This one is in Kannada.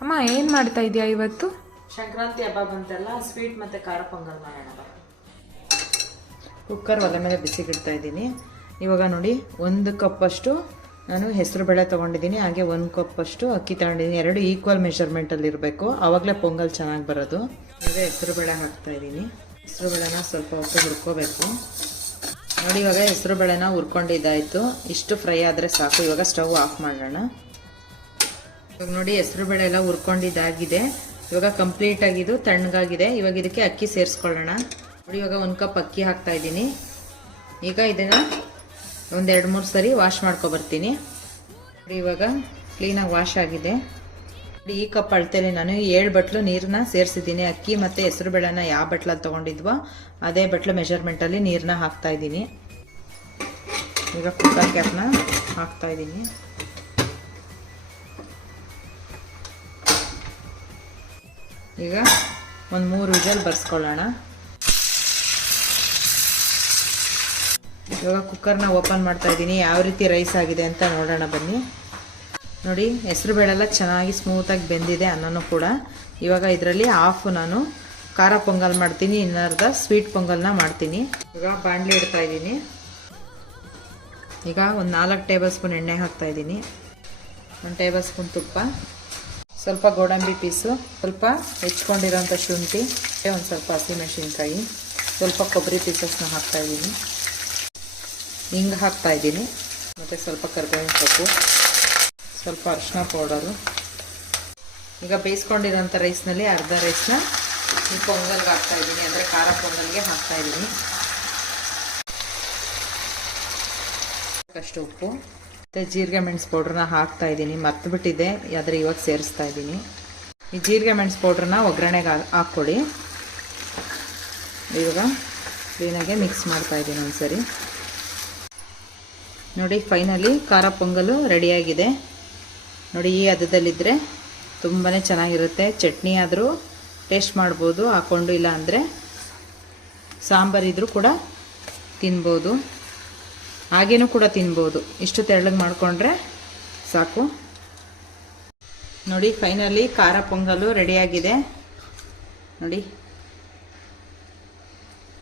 ಅಮ್ಮ ಏನು ಮಾಡ್ತಾ ಇದೆಯಾ ಇವತ್ತು? ಸಂಕ್ರಾಂತಿ ಹಬ್ಬ ಬಂತಲ್ಲ ಸ್ವೀಟ್ ಮತ್ತೆ ಖಾರ ಪೊಂಗಲ್ ಮಾಡೋಣ. ಕುಕ್ಕರ್ ಒಲೆ ಮೇಲೆ ಬಿಸಿಗಿಡ್ತಾ ಇದ್ದೀನಿ. ಇವಾಗ ನೋಡಿ ಒಂದು ಕಪ್ಪಷ್ಟು ನಾನು ಹೆಸರು ಬೇಳೆ ತೊಗೊಂಡಿದ್ದೀನಿ ಹಾಗೆ ಒಂದು ಕಪ್ಪಷ್ಟು ಅಕ್ಕಿ ತಗೊಂಡಿದ್ದೀನಿ. ಎರಡು ಈಕ್ವಲ್ ಮೆಷರ್ಮೆಂಟಲ್ಲಿ ಇರಬೇಕು. ಆವಾಗಲೇ ಪೊಂಗಲ್ ಚೆನ್ನಾಗಿ ಬರೋದು. ಈಗ ಹೆಸರು ಬೇಳೆ ಹಾಕ್ತಾ ಇದ್ದೀನಿ. ಹೆಸರು ಬೇಳೆನ ಸ್ವಲ್ಪ ಹೊತ್ತು ಹುರ್ಕೋಬೇಕು. ನೋಡಿ ಇವಾಗ ಹೆಸರು ಬೇಳೆನ ಹುರ್ಕೊಂಡಿದ್ದಾಯಿತು. ಇಷ್ಟು ಫ್ರೈ ಆದರೆ ಸಾಕು. ಇವಾಗ ಸ್ಟವ್ ಆಫ್ ಮಾಡೋಣ. ಇವಾಗ ನೋಡಿ ಹೆಸರು ಬೇಳೆ ಎಲ್ಲ ಹುರ್ಕೊಂಡಿದ್ದಾಗಿದೆ. ಇವಾಗ ಕಂಪ್ಲೀಟ್ ಆಗಿದ್ದು ತಣ್ಣಗಾಗಿದೆ. ಇವಾಗ ಇದಕ್ಕೆ ಅಕ್ಕಿ ಸೇರಿಸ್ಕೊಳ್ಳೋಣ. ನೋಡಿ ಇವಾಗ ಒಂದು ಕಪ್ ಅಕ್ಕಿ ಹಾಕ್ತಾ ಇದ್ದೀನಿ. ಈಗ ಇದನ್ನು ಒಂದು ಎರಡು ಮೂರು ಸರಿ ವಾಶ್ ಮಾಡ್ಕೊಬರ್ತೀನಿ. ನೋಡಿ ಇವಾಗ ಕ್ಲೀನಾಗಿ ವಾಶ್ ಆಗಿದೆ. ನೋಡಿ ಈ ಕಪ್ ಅಳ್ತೇನೆ ನಾನು ಏಳು ಬಟ್ಲು ನೀರನ್ನ ಸೇರಿಸಿದ್ದೀನಿ. ಅಕ್ಕಿ ಮತ್ತು ಹೆಸರು ಬೇಳೆನ ಯಾವ ಬಟ್ಲಲ್ಲಿ ತೊಗೊಂಡಿದ್ವೋ ಅದೇ ಬಟ್ಲು ಮೆಷರ್ಮೆಂಟಲ್ಲಿ ನೀರನ್ನ ಹಾಕ್ತಾ ಇದ್ದೀನಿ. ಈಗ ಕುಕ್ಕರ್ ಕ್ಯಾಪ್ನ ಹಾಕ್ತಾ ಇದ್ದೀನಿ. ಈಗ ಒಂದು ಮೂರು ವಿಜಲ್ ಬರ್ಸ್ಕೊಳ್ಳೋಣ. ಇವಾಗ ಕುಕ್ಕರ್ನ ಓಪನ್ ಮಾಡ್ತಾ ಇದ್ದೀನಿ. ಯಾವ ರೀತಿ ರೈಸ್ ಆಗಿದೆ ಅಂತ ನೋಡೋಣ ಬನ್ನಿ. ನೋಡಿ, ಹೆಸರು ಬೇಳೆಲ್ಲ ಚೆನ್ನಾಗಿ ಸ್ಮೂತಾಗಿ ಬೆಂದಿದೆ ಅನ್ನನೂ ಕೂಡ. ಇವಾಗ ಇದರಲ್ಲಿ ಹಾಫ್ ನಾನು ಖಾರ ಪೊಂಗಲ್ ಮಾಡ್ತೀನಿ, ಇನ್ನರ್ಧ ಸ್ವೀಟ್ ಪೊಂಗಲ್ನ ಮಾಡ್ತೀನಿ. ಇವಾಗ ಬಾಣಲಿ ಇಡ್ತಾ ಇದ್ದೀನಿ. ಈಗ ಒಂದು ನಾಲ್ಕು ಟೇಬಲ್ ಸ್ಪೂನ್ ಎಣ್ಣೆ ಹಾಕ್ತಾ ಇದ್ದೀನಿ. ಒಂದು ಟೇಬಲ್ ಸ್ಪೂನ್ ತುಪ್ಪ. ಸ್ವಲ್ಪ ಗೋಡಂಬಿ ಪೀಸು, ಸ್ವಲ್ಪ ಹೆಚ್ಕೊಂಡಿರೋಂಥ ಶುಂಠಿ ಒಂದು ಸ್ವಲ್ಪ ಹಸಿಮೆಣಸಿನ್ಕಾಯಿ ಸ್ವಲ್ಪ ಕೊಬ್ಬರಿ ಪೀಸಸ್ನ ಹಾಕ್ತಾ ಇದ್ದೀನಿ. ಹಿಂಗೆ ಹಾಕ್ತಾ ಇದ್ದೀನಿ. ಮತ್ತು ಸ್ವಲ್ಪ ಕರ್ಬೇವಿನ ಸೊಪ್ಪು, ಸ್ವಲ್ಪ ಅರಿಶಿನ ಪೌಡರು. ಈಗ ಬೇಯಿಸ್ಕೊಂಡಿರೋಂಥ ರೈಸ್ನಲ್ಲಿ ಅರ್ಧ ರೈಸ್ನ ಈ ಪೊಂಗಲ್ಗೆ ಹಾಕ್ತಾ ಇದ್ದೀನಿ. ಅಂದರೆ ಖಾರ ಪೊಂಗಲ್ಗೆ ಹಾಕ್ತಾ ಇದ್ದೀನಿ. ಅಷ್ಟು ಉಪ್ಪು. ಮತ್ತು ಜೀರಿಗೆ ಮೆಣಸು ಪೌಡ್ರನ್ನ ಹಾಕ್ತಾ ಇದ್ದೀನಿ. ಮರ್ತುಬಿಟ್ಟಿದೆ ಆದರೆ ಇವಾಗ ಸೇರಿಸ್ತಾ ಇದ್ದೀನಿ. ಈ ಜೀರಿಗೆ ಮೆಣಸು ಪೌಡ್ರನ್ನ ಒಗ್ಗರಣೆಗೆ ಹಾಕ್ಕೊಳ್ಳಿ ಇವಾಗ ಕ್ಲೀನಾಗೆ ಮಿಕ್ಸ್ ಮಾಡ್ತಾ ಇದ್ದೀನಿ ಒಂದ್ಸರಿ. ನೋಡಿ ಫೈನಲಿ ಖಾರ ಪೊಂಗಲು ರೆಡಿಯಾಗಿದೆ ನೋಡಿ, ಈ ಹದದಲ್ಲಿದ್ದರೆ ತುಂಬಾ ಚೆನ್ನಾಗಿರುತ್ತೆ. ಚಟ್ನಿ ಆದರೂ ಟೇಸ್ಟ್ ಮಾಡ್ಬೋದು. ಹಾಕ್ಕೊಂಡು ಇಲ್ಲ ಅಂದರೆ ಸಾಂಬಾರಿದ್ರೂ ಕೂಡ ತಿನ್ಬೋದು. ಹಾಗೇನೂ ಕೂಡ ತಿನ್ಬೋದು. ಇಷ್ಟು ತೆಳ್ಳಗೆ ಮಾಡಿಕೊಂಡ್ರೆ ಸಾಕು. ನೋಡಿ ಫೈನಲಿ ಖಾರ ಪೊಂಗಲು ರೆಡಿಯಾಗಿದೆ ನೋಡಿ.